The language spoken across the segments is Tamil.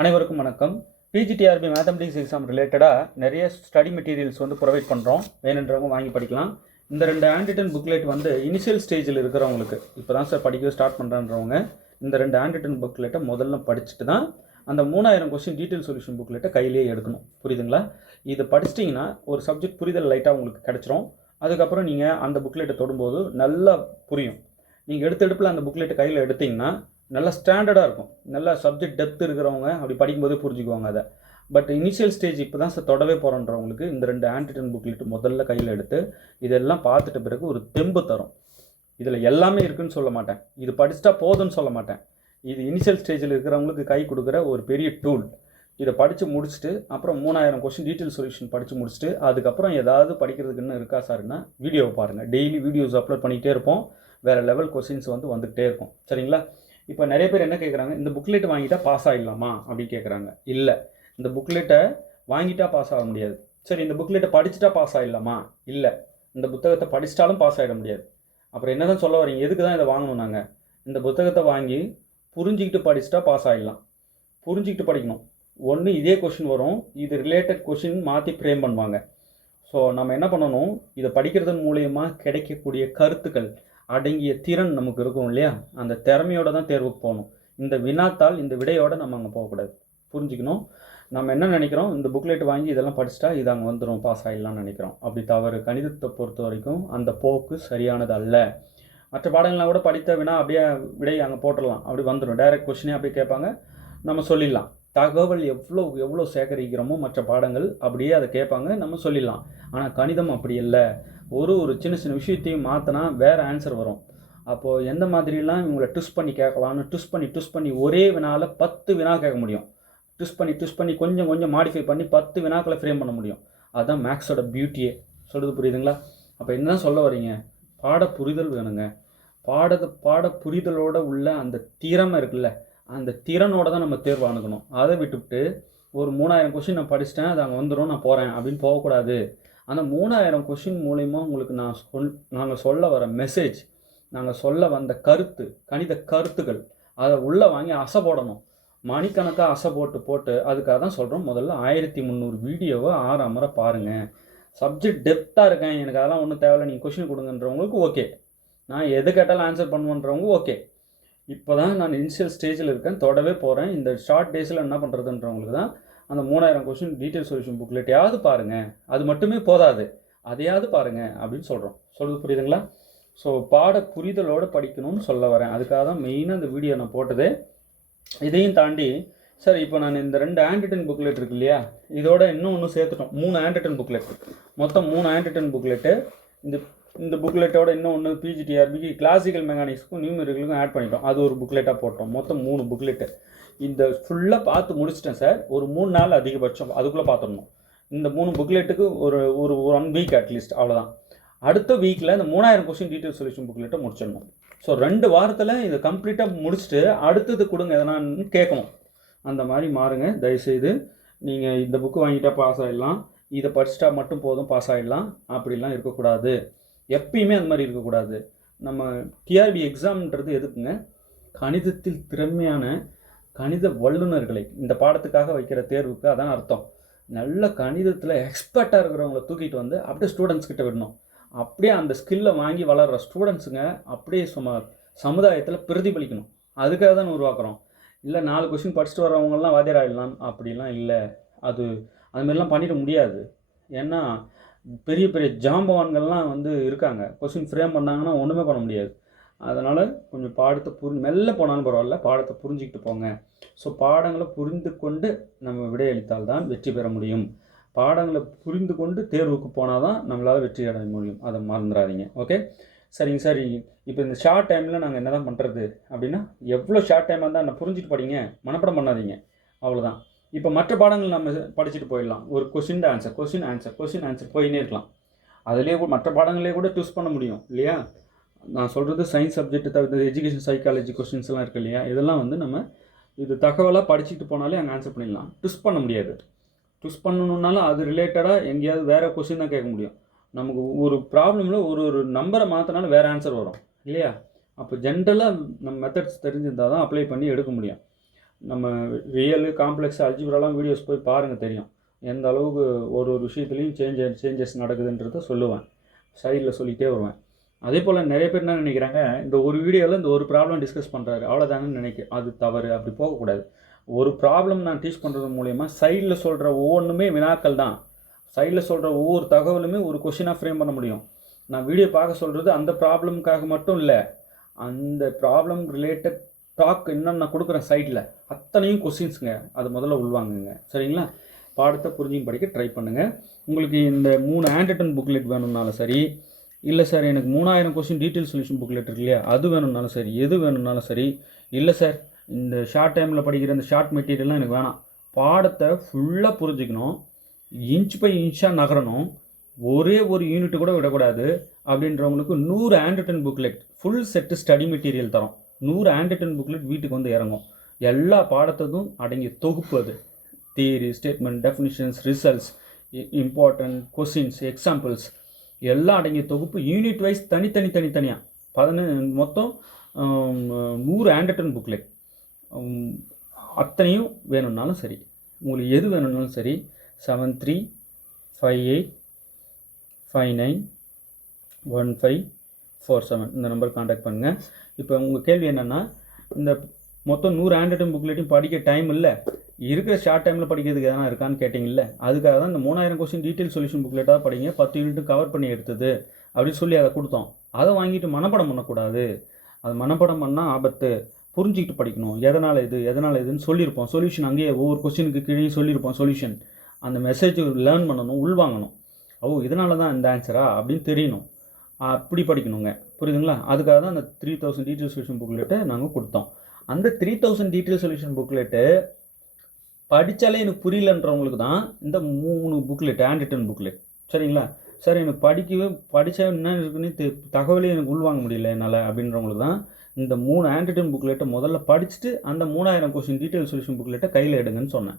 அனைவருக்கும் வணக்கம். பிஜிடிஆர்பி மேத்தமெட்டிக்ஸ் எக்ஸாம் ரிலேட்டடாக நிறைய ஸ்டடி மெட்டீரியல்ஸ் ப்ரொவைட் பண்ணுறோம். வேணுன்றவங்க வாங்கி படிக்கலாம். இந்த 2 ஹேண்ட்ரிட்டன் புக்லெட் இனிஷியல் ஸ்டேஜில் இருக்கிறவங்களுக்கு, இப்போ தான் சார் படிக்க ஸ்டார்ட் பண்ணுறன்றவங்க இந்த 2 ஹேண்ட்ரிட்டன் புக்லெட்டை முதல்ல படிச்சுட்டு தான் அந்த 3000 கொஸ்டின் டீட்டெயில் சொல்யூஷன் புக்லெட்டை கையிலேயே எடுக்கணும். புரியுதுங்களா? இது படிச்சிட்டிங்கன்னா ஒரு சப்ஜெக்ட் புரிதல் லைட்டாக உங்களுக்கு கிடச்சிரும். அதுக்கப்புறம் நீங்கள் அந்த புக்லெட்டை தொடும்போது நல்லா புரியும். நீங்கள் எடுத்தெடுப்பில் அந்த புக்லெட்டை கையில் எடுத்திங்கன்னா நல்லா ஸ்டாண்டர்டாக இருக்கும். நல்லா சப்ஜெக்ட் டெப்த் இருக்கிறவங்க அப்படி படிக்கும்போதே புரிஞ்சுக்குவாங்க அதை. பட் இனிஷியல் ஸ்டேஜ் இப்போ தான் சார் தொடவே போகிறோன்றவங்களுக்கு இந்த 2 ஹேண்ட்ரிட்டன் புக்லெட் முதல்ல கையில் எடுத்து இதெல்லாம் பார்த்துட்ட பிறகு ஒரு தெம்பு தரும். இதில் எல்லாமே இருக்குதுன்னு சொல்ல மாட்டேன், இது படிச்சுட்டா போதும்னு சொல்ல மாட்டேன். இது இனிஷியல் ஸ்டேஜில் இருக்கிறவங்களுக்கு கை கொடுக்குற ஒரு பெரிய டூல். இதை படித்து முடிச்சுட்டு அப்புறம் 3000 கொஸ்டின் டீட்டெயில் சொல்யூஷன் படித்து முடிச்சுட்டு அதுக்கப்புறம் ஏதாவது படிக்கிறதுக்குன்னு இருக்கா சார்னா வீடியோவை பாருங்கள். டெய்லி வீடியோஸ் அப்லோட் பண்ணிகிட்டே இருப்போம். வேறு லெவல் கொஸ்டின்ஸ் வந்துகிட்டே இருக்கும். சரிங்களா? இப்போ நிறைய பேர் என்ன கேட்குறாங்க, இந்த புக்லெட் வாங்கிட்டா பாஸ் ஆகிடலாமா அப்படின்னு கேட்குறாங்க. இல்லை, இந்த புக்லெட்டை வாங்கிட்டா பாஸ் ஆக முடியாது. சரி, இந்த புக்லெட்டை படிச்சுட்டா பாஸ் ஆகிடலாமா? இல்லை, இந்த புத்தகத்தை படிச்சிட்டாலும் பாஸ் ஆகிட முடியாது. அப்புறம் என்ன தான் சொல்ல வரீங்க, எதுக்கு தான் இதை வாங்கணும்? நாங்கள் இந்த புத்தகத்தை வாங்கி புரிஞ்சிக்கிட்டு படிச்சுட்டா பாஸ் ஆகிடலாம். புரிஞ்சிக்கிட்டு படிக்கணும். ஒன்று இதே கொஷின் வரும், இது ரிலேட்டட் கொஷின் மாற்றி ஃப்ரேம் பண்ணுவாங்க. ஸோ நம்ம என்ன பண்ணணும், இதை படிக்கிறதன் மூலயமா கிடைக்கக்கூடிய கருத்துக்கள் அடங்கிய திறன் நமக்கு இருக்கும் இல்லையா, அந்த திறமையோடு தான் தேர்வுக்கு போகணும். இந்த வினாத்தால் இந்த விடையோடு நம்ம அங்கே போகக்கூடாது. புரிஞ்சுக்கணும். நம்ம என்ன நினைக்கிறோம், இந்த புக்லெட் வாங்கி இதெல்லாம் படிச்சுட்டா இது அங்கே வந்துடும், பாஸ் ஆகிடலாம்னு நினைக்கிறோம். அப்படி தவறு. கணிதத்தை பொறுத்த வரைக்கும் அந்த போக்கு சரியானது அல்ல. மற்ற பாடங்கள்லாம் கூட படித்த வினா அப்படியே விடை அங்கே போட்டுடலாம், அப்படி வந்துடும். டைரக்ட் கொஸ்டினே அப்படியே கேட்பாங்க, நம்ம சொல்லிடலாம். தகவல் எவ்வளோ சேகரிக்கிறோமோ மற்ற பாடங்கள் அப்படியே அதை கேட்பாங்க, நம்ம சொல்லிடலாம். ஆனால் கணிதம் அப்படி இல்லை. ஒரு சின்ன சின்ன விஷயத்தையும் மாற்றினா வேறு ஆன்சர் வரும். அப்போது எந்த மாதிரிலாம் இவங்களை ட்விஸ்ட் பண்ணி கேட்கலான்னு ட்விஸ்ட் பண்ணி ஒரே வினாவில் 10 வினா கேட்க முடியும். ட்விஸ்ட் பண்ணி கொஞ்சம் மாடிஃபை பண்ணி 10 வினாக்களை ஃப்ரேம் பண்ண முடியும். அதுதான் மேக்ஸோட பியூட்டியே. சொல்கிறது புரியுதுங்களா? அப்போ என்ன சொல்ல வரீங்க, பாட புரிதல் வேணுங்க. பாட புரிதலோடு உள்ள அந்த திறமை இருக்குல்ல, அந்த திறனோட தான் நம்ம தேர்வு அணுகணும். அதை விட்டுவிட்டு ஒரு 3000 கொஸ்டின் நான் படிச்சிட்டேன், அது அங்கே வந்துடும், நான் போகிறேன் அப்படின்னு போகக்கூடாது. அந்த 3000 கொஷின் மூலிமா உங்களுக்கு நாங்கள் சொல்ல வர மெசேஜ், நாங்கள் சொல்ல வந்த கருத்து, கணித கருத்துக்கள், அதை உள்ளே வாங்கி அசை போடணும். மணிக்கணக்காக அசை போட்டு அதுக்காக தான் சொல்கிறோம், முதல்ல 1300 வீடியோவை 6 முறை பாருங்கள். சப்ஜெக்ட் டெப்த்தாக இருக்கேன், எனக்கு அதெல்லாம் ஒன்றும் தேவையில்லை, நீங்கள் கொஷின் கொடுங்கன்றவங்களுக்கு ஓகே, நான் எது கேட்டாலும் ஆன்சர் பண்ணுவேன்றவங்க ஓகே. இப்போ தான் நான் இனிஷியல் ஸ்டேஜில் இருக்கேன், தொடவே போகிறேன், இந்த ஷார்ட் டேஸில் என்ன பண்ணுறதுன்றவங்களுக்கு தான் அந்த 3000 கொஸ்டின் டீட்டெயில் சொல்யூஷன் புக்லெட்டையாவது பாருங்கள். அது மட்டுமே போதாது, அதையாவது பாருங்கள் அப்படின்னு சொல்கிறோம். சொல்கிறது புரியுதுங்களா? ஸோ பாட புரிதலோடு படிக்கணும்னு சொல்ல வரேன். அதுக்காக தான் மெயினாக இந்த வீடியோ நான் போட்டது. இதையும் தாண்டி சார் இப்போ நான் இந்த 2 ஹேண்ட்ரிட்டன் புக்லெட் இருக்கு இல்லையா, இதோட இன்னும் சேர்த்துட்டோம் 3 ஹேண்ட்ரிட்டன் புக்லெட். மொத்தம் 3 ஹேண்ட்ரிட்டன் புக்லெட்டு. இந்த புக்லெட்டோட இன்னொன்று பிஜிடிஆர்பிக்கு கிளாசிக்கல் மெக்கானிக்ஸ்க்கும் நியூமெரிக்கலுக்கும் ஆட் பண்ணிட்டோம். அது ஒரு புக்லெட்டாக போட்டோம். மொத்தம் 3 புக்லெட்டு. இந்த ஃபுல்லாக பார்த்து முடிச்சிட்டேன் சார். ஒரு 3 நாள் அதிகபட்சம் அதுக்குள்ளே பார்த்துடணும். இந்த 3 புக்லெட்டுக்கு ஒரு 1 வீக் அட்லீஸ்ட், அவ்வளோதான். அடுத்த வீக்கில் இந்த 3000 கொஸ்டின் டீட்டெயில் சொல்யூஷன் புக்லெட்டை முடிச்சிடணும். ஸோ 2 வாரத்தில் இதை கம்ப்ளீட்டாக முடிச்சுட்டு அடுத்தது கொடுங்க எதனான்னு கேட்கணும். அந்த மாதிரி மாறுங்க தயவுசெய்து. நீங்கள் இந்த புக்கு வாங்கிட்டால் பாஸ் ஆகிடலாம், இதை படிச்சுட்டா மட்டும் போதும் பாஸ் ஆகிடலாம், அப்படிலாம் இருக்கக்கூடாது. எப்பயுமே அந்த மாதிரி இருக்கக்கூடாது. நம்ம டிஆர்பி எக்ஸாம்ன்றது எதுக்குங்க, கணிதத்தில் திறமையான கணித வல்லுநர்களை இந்த பாடத்துக்காக வைக்கிற தேர்வுக்கு அதான் அர்த்தம். நல்ல கணிதத்தில் எக்ஸ்பர்ட்டாக இருக்கிறவங்கள தூக்கிட்டு அப்படியே ஸ்டூடெண்ட்ஸ் கிட்ட விடணும். அப்படியே அந்த ஸ்கில்லை வாங்கி வளர்கிற ஸ்டூடெண்ட்ஸுங்க அப்படியே சமுதாயத்தில் பிரதிபலிக்கணும். அதுக்காக தான் உருவாக்குறோம். இல்லை 4 கொஸ்டின் படிச்சுட்டு வரவங்கலாம் வாத்தியார் ஆகிடலாம் அப்படிலாம் இல்லை. அதுமாரிலாம் பண்ணிட முடியாது. ஏன்னா பெரிய பெரிய ஜாம்பவான்கள்லாம் இருக்காங்க, கொஸ்டின் ஃப்ரேம் பண்ணாங்கன்னா ஒன்றுமே பண்ண முடியாது. அதனால் கொஞ்சம் பாடத்தை மெல்ல போனாலும் பரவாயில்ல, பாடத்தை புரிஞ்சிக்கிட்டு போங்க. ஸோ பாடங்களை புரிந்து கொண்டு நம்ம விடையளித்தால் தான் வெற்றி பெற முடியும். பாடங்களை புரிந்து கொண்டு தேர்வுக்கு போனால் தான் நம்மளால் வெற்றி அடைய முடியும். அதை மறந்துடாதீங்க. ஓகே, சரிங்க சார். இப்போ இந்த ஷார்ட் டைமில் நாங்கள் என்ன தான் பண்ணுறது அப்படின்னா, எவ்வளோ ஷார்ட் டைமாக இருந்தால் என்ன புரிஞ்சுட்டு படிங்க, மனப்படம் பண்ணாதீங்க, அவ்வளோதான். இப்போ மற்ற பாடங்கள் நம்ம படிச்சுட்டு போயிடலாம். ஒரு கொஸ்டின் ஆன்சர் போயினே இருக்கலாம். அதிலே கூட மற்ற பாடங்களே கூட ட்விஸ்ட் பண்ண முடியும் இல்லையா? நான் சொல்கிறது சயின்ஸ் சப்ஜெக்ட் தவிர்த்து எஜுகேஷன் சைக்காலஜி கொஸ்டின்ஸ்லாம் இருக்குது இல்லையா, இதெல்லாம் நம்ம இது தகவலாக படிச்சுட்டு போனாலே அங்கே ஆன்சர் பண்ணிடலாம். ட்விஸ்ட் பண்ண முடியாது. ட்விஸ்ட் பண்ணணுன்னாலும் அது ரிலேட்டடாக எங்கேயாவது வேறு கொஸ்டின் தான் கேட்க முடியும். நமக்கு ஒரு ப்ராப்ளமில் ஒரு நம்பரை மாற்றினாலும் வேறு ஆன்சர் வரும் இல்லையா? அப்போ ஜென்ரலாக நம்ம மெத்தட்ஸ் தெரிஞ்சிருந்தால் தான் அப்ளை பண்ணி எடுக்க முடியும். நம்ம ரியல் காம்ப்ளெக்ஸ் அல்ஜிப்ராலாம் வீடியோஸ் போய் பாருங்கள், தெரியும் எந்த அளவுக்கு ஒரு விஷயத்துலையும் சேஞ்சஸ் நடக்குதுன்றத சொல்லுவேன், சைடில் சொல்லிகிட்டே வருவேன். அதே போல் நிறைய பேர் என்ன நினைக்கிறாங்க, இந்த ஒரு வீடியோவில் இந்த ஒரு ப்ராப்ளம் டிஸ்கஸ் பண்ணுறாரு அவ்வளோதானு அது தவறு. அப்படி போகக்கூடாது. ஒரு ப்ராப்ளம் நான் டீச் பண்ணுறது மூலயமா சைடில் சொல்கிற ஒவ்வொன்றுமே வினாக்கள் தான். சைடில் சொல்கிற ஒவ்வொரு தகவலுமே ஒரு கொஷினாக ஃப்ரேம் பண்ண முடியும். நான் வீடியோ பார்க்க சொல்கிறது அந்த ப்ராப்ளம்காக மட்டும் இல்லை, அந்த ப்ராப்ளம் ரிலேட்டட் டாக் என்னென்ன நான் கொடுக்குறேன் சைடில் அத்தனையும் கொஸ்டின்ஸுங்க. அது முதல்ல உள்வாங்குங்க, சரிங்களா? பாடத்தை புரிஞ்சுங்க படிக்க ட்ரை பண்ணுங்கள். உங்களுக்கு இந்த 3 ஹேண்ட்ரிட்டன் புக்லெட் வேணும்னாலும் சரி, இல்லை சார் எனக்கு 3000 கொஸ்டின் டீட்டெயில் சொல்யூஷன் புக்லெட் இருக்கு இல்லையா, அது வேணும்னாலும் சரி, எது வேணும்னாலும் சரி, இல்லை சார் இந்த ஷார்ட் டைமில் படிக்கிற இந்த ஷார்ட் மெட்டீரியல்லாம் எனக்கு வேணாம், பாடத்தை ஃபுல்லாக புரிஞ்சுக்கணும், இன்ச் பை இன்ச்சாக நகரணும், ஒரே ஒரு யூனிட் கூட விடக்கூடாது அப்படின்றவங்களுக்கு 100 handwritten booklet full set study material தரோம். 100 ஹேண்ட்ரிட்டன் புக்லெட் வீட்டுக்கு வந்து இறங்கும். எல்லா பாடத்ததும் அடங்கிய தொகுப்பு அது. Theory, statement, definitions, results, important questions, examples எல்லாம் அடங்கிய தொகுப்பு யூனிட் வைஸ் தனித்தனியாக மொத்தம் 100 ஹேண்ட்ரிட்டன் புக்லெட். அத்தனையும் வேணும்னாலும் சரி, உங்களுக்கு எது வேணும்னாலும் சரி, 7358591547 இந்த நம்பர் காண்டாக்ட் பண்ணுங்கள். இப்போ உங்கள் கேள்வி என்னென்னா, இந்த மொத்தம் 100 ஹேண்ட்ரிட்டன் புக்லெட்டையும் படிக்க டைம் இல்லை, இருக்கிற ஷார்ட் டைமில் படிக்கிறதுக்கு எதனா இருக்கான்னு கேட்டிங்கல்ல, அதுக்காக தான் இந்த 3000 கொஸ்டின் டீட்டெயில் சொல்யூஷன் புக்லெட்டாக படிங்க, 10 யூனிட்டும் கவர் பண்ணி எடுத்தது அப்படின்னு சொல்லி அதை கொடுத்தோம். அதை வாங்கிட்டு மனப்பாடம் பண்ணக்கூடாது. அது மனப்பாடம் பண்ணால் ஆபத்து. புரிஞ்சுக்கிட்டு படிக்கணும். எதனால் இதுன்னு சொல்லியிருப்போம். சொல்யூஷன் அங்கேயே ஒவ்வொரு கொஸ்டினுக்கு கீழே சொல்லியிருப்போம் சொல்யூஷன். அந்த மெசேஜ் லேர்ன் பண்ணணும், உள்வாங்கணும். இதனால தான் இந்த ஆன்சரா அப்படின்னு தெரியணும். அப்படி படிக்கணுங்க, புரியுதுங்களா? அதுக்காக தான் அந்த 3000 டீட்டெயில் சொல்யூஷன் புக்லெட்டை நாங்கள் கொடுத்தோம். அந்த 3000 டீட்டெயில் சொல்யூஷன் புக்லெட்டு படித்தாலே எனக்கு புரியலன்றவங்களுக்கு தான் இந்த 3 புக்லெட், ஹேண்ட் புக்லெட், சரிங்களா? சார் எனக்கு படித்தா என்ன இருக்குன்னு தகவலே எனக்கு உள்வாங்க முடியல என்னால் அப்படின்றவங்களுக்கு தான் இந்த 3 ஹேண்ட் புக்லெட்டை முதல்ல படிச்சுட்டு அந்த 3000 கொஸ்டின் டீட்டெயில் சொல்யூஷன் புக்லெட்டை கையில் எடுங்கன்னு சொன்னேன்.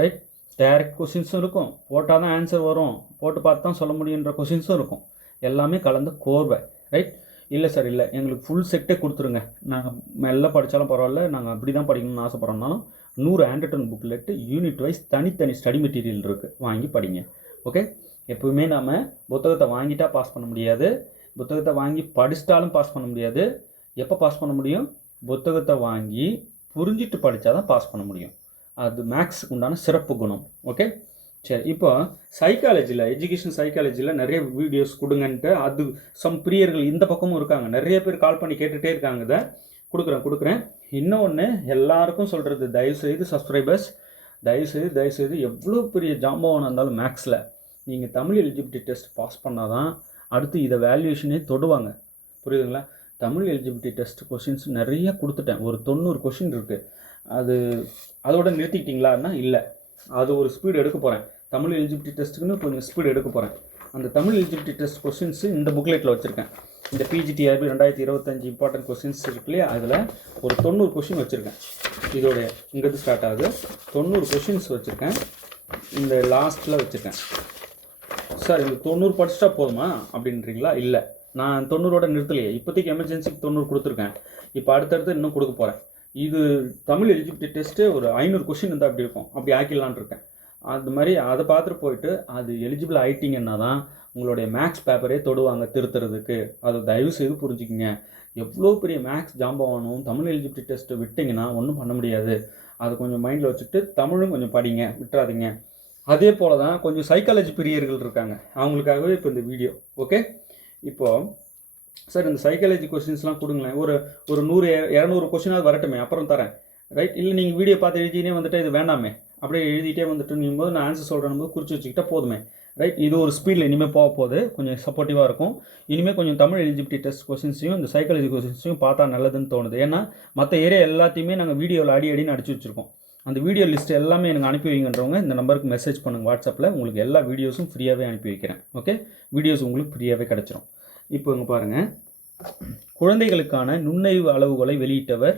ரைட்? டைரக்ட் கொஸ்டின்ஸும் இருக்கும், போட்டால் தான் ஆன்சர் வரும், போட்டு பார்த்து தான் சொல்ல முடியுன்ற கொஸ்டின்ஸும் இருக்கும். எல்லாமே கலந்த கோர்வை. ரைட்? இல்லை சார், இல்லை எங்களுக்கு ஃபுல் செட்டே கொடுத்துருங்க, நாங்கள் மெல்ல படித்தாலும் பரவாயில்ல, நாங்கள் அப்படி தான் படிக்கணும்னு ஆசைப்பட்றோம்னாலும் 100 ஹேண்ட் புக்லெட்டு யூனிட் வைஸ் தனித்தனி ஸ்டடி மெட்டீரியல் இருக்குது, வாங்கி படிங்க. ஓகே? எப்போவுமே நாம் புத்தகத்தை வாங்கிட்டா பாஸ் பண்ண முடியாது, புத்தகத்தை வாங்கி படிச்சிட்டாலும் பாஸ் பண்ண முடியாது. எப்போ பாஸ் பண்ண முடியும்? புத்தகத்தை வாங்கி புரிஞ்சிட்டு படித்தா தான் பாஸ் பண்ண முடியும். அது மேக்ஸுக்கு உண்டான சிறப்பு குணம். ஓகே, சரி. இப்போ சைக்காலஜியில், எஜுகேஷன் சைக்காலஜியில் நிறைய வீடியோஸ் கொடுங்கன்ட்டு அது பிரியர்கள் இந்த பக்கமும் இருக்காங்க. நிறைய பேர் கால் பண்ணி கேட்டுகிட்டே இருக்காங்க. இதை கொடுக்குறேன். இன்னொன்று எல்லாருக்கும் சொல்கிறது, தயவுசெய்து சப்ஸ்கிரைபர்ஸ், தயவுசெய்து எவ்வளோ பெரிய ஜாம்பவானம் இருந்தாலும் மேக்ஸில் நீங்கள் தமிழ் எலிஜிபிலிட்டி டெஸ்ட் பாஸ் பண்ணால் தான் அடுத்து இதை வேல்யூவேஷனே தொடுவாங்க. புரியுதுங்களா? தமிழ் எலிஜிபிலிட்டி டெஸ்ட் கொஷின்ஸ் நிறைய கொடுத்துட்டேன். ஒரு 90 கொஷின் இருக்குது. அதோட நிறுத்திக்கிட்டிங்களான்னா இல்லை, அது ஒரு ஸ்பீடு எடுக்க போகிறேன். தமிழ் எலிஜிபிலிட்டி டெஸ்ட்டுக்குன்னு கொஞ்சம் ஸ்பீடு எடுக்க போகிறேன். அந்த தமிழ் எலிஜிபிலிட்டி டெஸ்ட் கொஷின்ஸு இந்த புக்லெட்டில் வச்சுருக்கேன். இந்த பிஜிடிஆர்பி 2025 இம்பார்ட்டன்ட் கொஸ்டின்ஸ் இருக்கு இல்லையா, அதில் ஒரு 90 கொஷின் வச்சுருக்கேன். இதோடைய இங்கேருந்து ஸ்டார்ட் ஆகுது. 90 கொஷின்ஸ் வச்சுருக்கேன். இந்த லாஸ்ட்டில் வச்சுருக்கேன். சார் இந்த 90 படிச்சிட்டா போதுமா அப்படின்றீங்களா? இல்லை, நான் 90ஓட நிறுத்தலையே. இப்போதைக்கு எமர்ஜென்சிக்கு 90 கொடுத்துருக்கேன். இப்போ அடுத்தடுத்து இன்னும் கொடுக்க போகிறேன். இது தமிழ் எலிஜிபிலிட்டி டெஸ்ட்டு ஒரு 500 கொஷின் இருந்தால் அப்படி இருக்கும், அப்படி ஆக்கிடலான் இருக்கேன். அது மாதிரி அதை பார்த்துட்டு போயிட்டு அது எலிஜிபிள் ஆகிட்டிங்கன்னா தான் உங்களுடைய மேக்ஸ் பேப்பரே தொடுவாங்க திருத்துறதுக்கு. அதை தயவு செய்து புரிஞ்சுக்கிங்க. எவ்வளோ பெரிய மேக்ஸ் ஜாம்பவானும் தமிழ் எலிஜிபிலிட்டி டெஸ்ட்டை விட்டிங்கன்னா ஒன்றும் பண்ண முடியாது. அதை கொஞ்சம் மைண்டில் வச்சுட்டு தமிழும் கொஞ்சம் படிங்க, விட்டுறாதீங்க. அதே போல் தான் கொஞ்சம் சைக்காலஜி பிரியர்கள் இருக்காங்க, அவங்களுக்காகவே இப்போ இந்த வீடியோ. ஓகே, இப்போது சார் இந்த சைக்காலஜி கொஸ்டின்ஸ்லாம் கொடுங்களேன், ஒரு 100-200 கொஸ்டினாவது வரட்டுமே, அப்புறம் தரேன். ரைட்? இல்லை நீங்கள் வீடியோ பார்த்து எழுதினே வந்துட்டு இது வேண்டாமே, அப்படியே எழுதிட்டே வந்துட்டு நீங்கும்போது நான் ஆன்சர் சொல்கிறேன் போது குறித்து வச்சுக்கிட்டா போதுமே. ரைட்? இது ஒரு ஸ்பீடில் இனிமேல் போக போகுது, கொஞ்சம் சப்போர்ட்டிவாக இருக்கும். இனிமேல் கொஞ்சம் தமிழ் எலிஜிபிலிட்டி டெஸ்ட் கொஸ்டின்ஸையும் இந்த சைக்காலஜி கொஸ்டின்ஸையும் பார்த்தா நல்லதுன்னு தோணுது. ஏன்னா மற்ற ஏரியா எல்லாத்தையுமே நாங்கள் வீடியோவில் அடின்னு அடிச்சு வச்சுருக்கோம். அந்த வீடியோ லிஸ்ட் எல்லாமே எனக்கு அனுப்பி வைங்கன்றவங்க இந்த நம்பருக்கு மெசேஜ் பண்ணுங்கள் வாட்ஸ்அப்பில். உங்களுக்கு எல்லா வீடியோஸும் ஃப்ரீயாகவே அனுப்பி வைக்கிறேன். ஓகே, வீடியோஸ் உங்களுக்கு ஃப்ரீயாகவே கிடச்சிரும். இப்போ இங்கே பாருங்கள், குழந்தைகளுக்கான நுண்ணறிவு அளவுகோலை வெளியிட்டவர்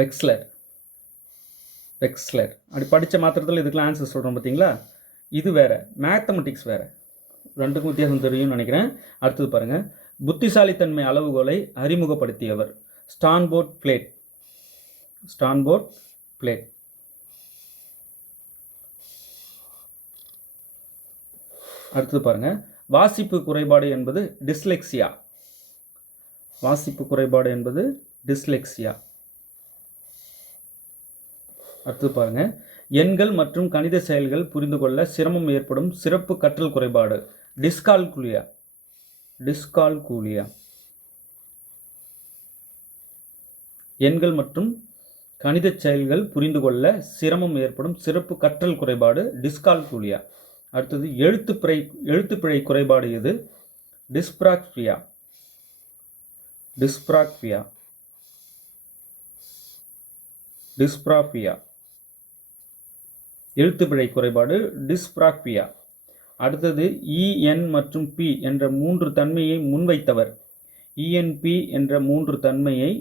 வெக்ஸ்லர். அப்படி படித்த மாத்திரத்தில் இதுக்கெலாம் ஆன்சர் சொல்கிறோம் பார்த்தீங்களா? இது வேறு, மேத்தமெட்டிக்ஸ் வேறு, ரெண்டுக்கும் வித்தியாசம் தெரியும்னு நினைக்கிறேன். அடுத்தது பாருங்கள், புத்திசாலித்தன்மை அளவுகோலை அறிமுகப்படுத்தியவர் ஸ்டான்போர்ட் பிளேட். ஸ்டான்போர்ட் பிளேட். அடுத்து பாருங்கள், வாசிப்பு குறைபாடு என்பது டிஸ்லெக்சியா. வாசிப்பு குறைபாடு என்பது டிஸ்லெக்சியா. அடுத்து பாருங்கள், எண்கள் மற்றும் கணித செயல்கள் புரிந்து கொள்ள சிரமம் ஏற்படும் சிறப்பு கற்றல் குறைபாடு டிஸ்கால்குலியா. டிஸ்கால்குலியா. எண்கள் மற்றும் கணித செயல்கள் புரிந்து கொள்ள சிரமம் ஏற்படும் சிறப்பு கற்றல் குறைபாடு டிஸ்கால்குலியா. அடுத்தது எழுத்துப்பிழை குறைபாடு எது? டிஸ்பிராக்சியா. டிஸ்பிராக்சியா. டிஸ்பிராஃபியா. எழுத்துப்பிழை குறைபாடு டிஸ்பிராக்சியா. அடுத்தது இஎன் மற்றும் பி என்ற 3 தன்மையை முன்வைத்தவர். இஎன்பி என்ற 3 தன்மையை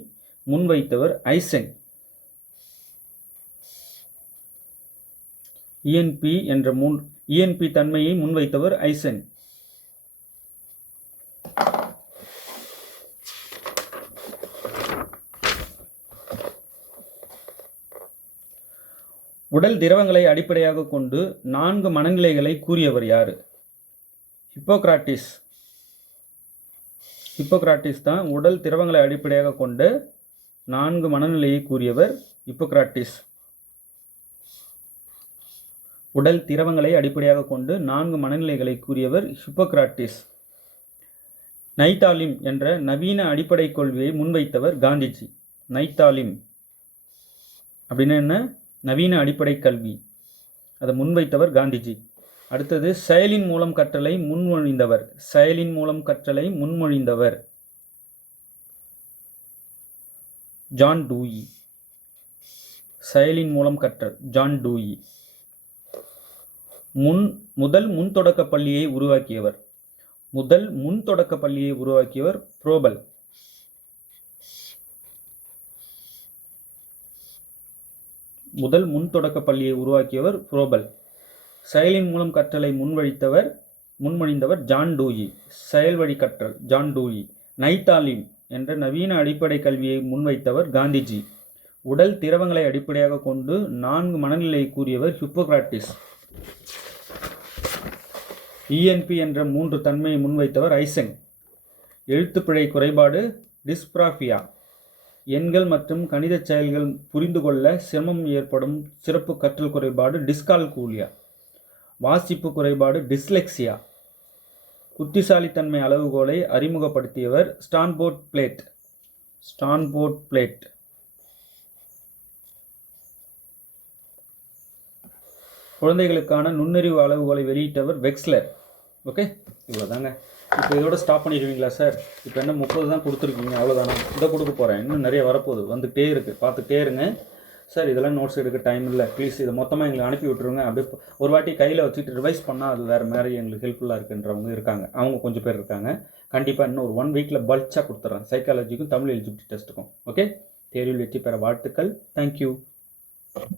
முன்வைத்தவர் ஐசென். இஎன்பி தன்மையை முன்வைத்தவர் ஐசென். உடல் திரவங்களை அடிப்படையாக கொண்டு 4 மனநிலைகளை கூறியவர் யார்? ஹிப்போக்ராட்டிஸ். ஹிப்போக்ராட்டிஸ் தான் உடல் திரவங்களை அடிப்படையாக கொண்டு 4 மனநிலையை கூறியவர் ஹிப்போக்ராட்டிஸ். உடல் திரவங்களை அடிப்படையாக கொண்டு 4 மனநிலைகளை கூறியவர் ஹிப்போக்ராட்டிஸ். நைதாலிம் என்ற நவீன அடிப்படை கொள்கையை முன்வைத்தவர் காந்திஜி. நைதாலிம் அப்படின்னா என்ன? நவீன அடிப்படை கல்வி. அதை முன்வைத்தவர் காந்திஜி. அடுத்தது செயலின் மூலம் கற்றலை முன்மொழிந்தவர். செயலின் மூலம் கற்றலை முன்மொழிந்தவர் ஜான் டூயி. செயலின் மூலம் கற்றல் ஜான் டூயி. முதல் முன்தொடக்க பள்ளியை உருவாக்கியவர். முதல் முன்தொடக்க பள்ளியை உருவாக்கியவர் புரோபல். முதல் முன்தொடக்க பள்ளியை உருவாக்கியவர் புரோபல். செயலின் மூலம் கற்றலை முன்மொழிந்தவர் ஜான் டூயி. செயல் வழி கற்றல் ஜான் டூயி. நைதாலிம் என்ற நவீன அடிப்படை கல்வியை முன்வைத்தவர் காந்திஜி. உடல் திரவங்களை அடிப்படையாக கொண்டு 4 மனநிலையை கூறியவர் ஹிப்போக்ராட்டிஸ். இஎன்பி என்ற 3 தன்மையை முன்வைத்தவர் ஐசென். எழுத்துப்பிழை குறைபாடு டிஸ்பிராஃபியா. எண்கள் மற்றும் கணித செயல்கள் புரிந்து கொள்ள சிரமம் ஏற்படும் சிறப்பு கற்றல் குறைபாடு டிஸ்கால்குலியா. வாசிப்பு குறைபாடு டிஸ்லெக்சியா. புத்திசாலித்தன்மை அளவுகோலை அறிமுகப்படுத்தியவர் ஸ்டான்போர்ட் பிளேட். ஸ்டான்போர்ட் பிளேட். குழந்தைகளுக்கான நுண்ணறிவு அளவுகோலை வெளியிட்டவர் வெக்ஸ்லர். ஓகே, இவ்வளோதாங்க. இப்போ இதோட ஸ்டாப் பண்ணிடுவீங்களா சார்? இப்போ என்ன 30 தான் கொடுத்துருக்கீங்க, அவ்வளோதானா? இதை கொடுக்க போகிறேன். இன்னும் நிறைய வரப்போகுது, வந்துகிட்டே இருக்குது, பார்த்துட்டே இருங்க சார். இதெல்லாம் நோட்ஸ் எடுக்க டைம் இல்லை, ப்ளீஸ் இதை மொத்தமாக எங்களுக்கு அனுப்பி விட்ருங்க. அப்படியே ஒரு வாட்டி கையில் வச்சுட்டு ரிவைஸ் பண்ணால் அது வேறு மாதிரி எங்களுக்கு ஹெல்ப்ஃபுல்லாக இருக்குன்றவங்க இருக்காங்க. அவங்க கொஞ்சம் பேர் இருக்காங்க. கண்டிப்பாக இன்னும் ஒரு 1 வீக்கில் பல்ச்சாக கொடுத்துட்றேன். சைக்காலஜிக்கும் தமிழ் எலிஜிபிலிட்டி டெஸ்ட்டுக்கும். ஓகே, தேர்வில் வெற்றி பெற வாழ்த்துக்கள். தேங்க்யூ.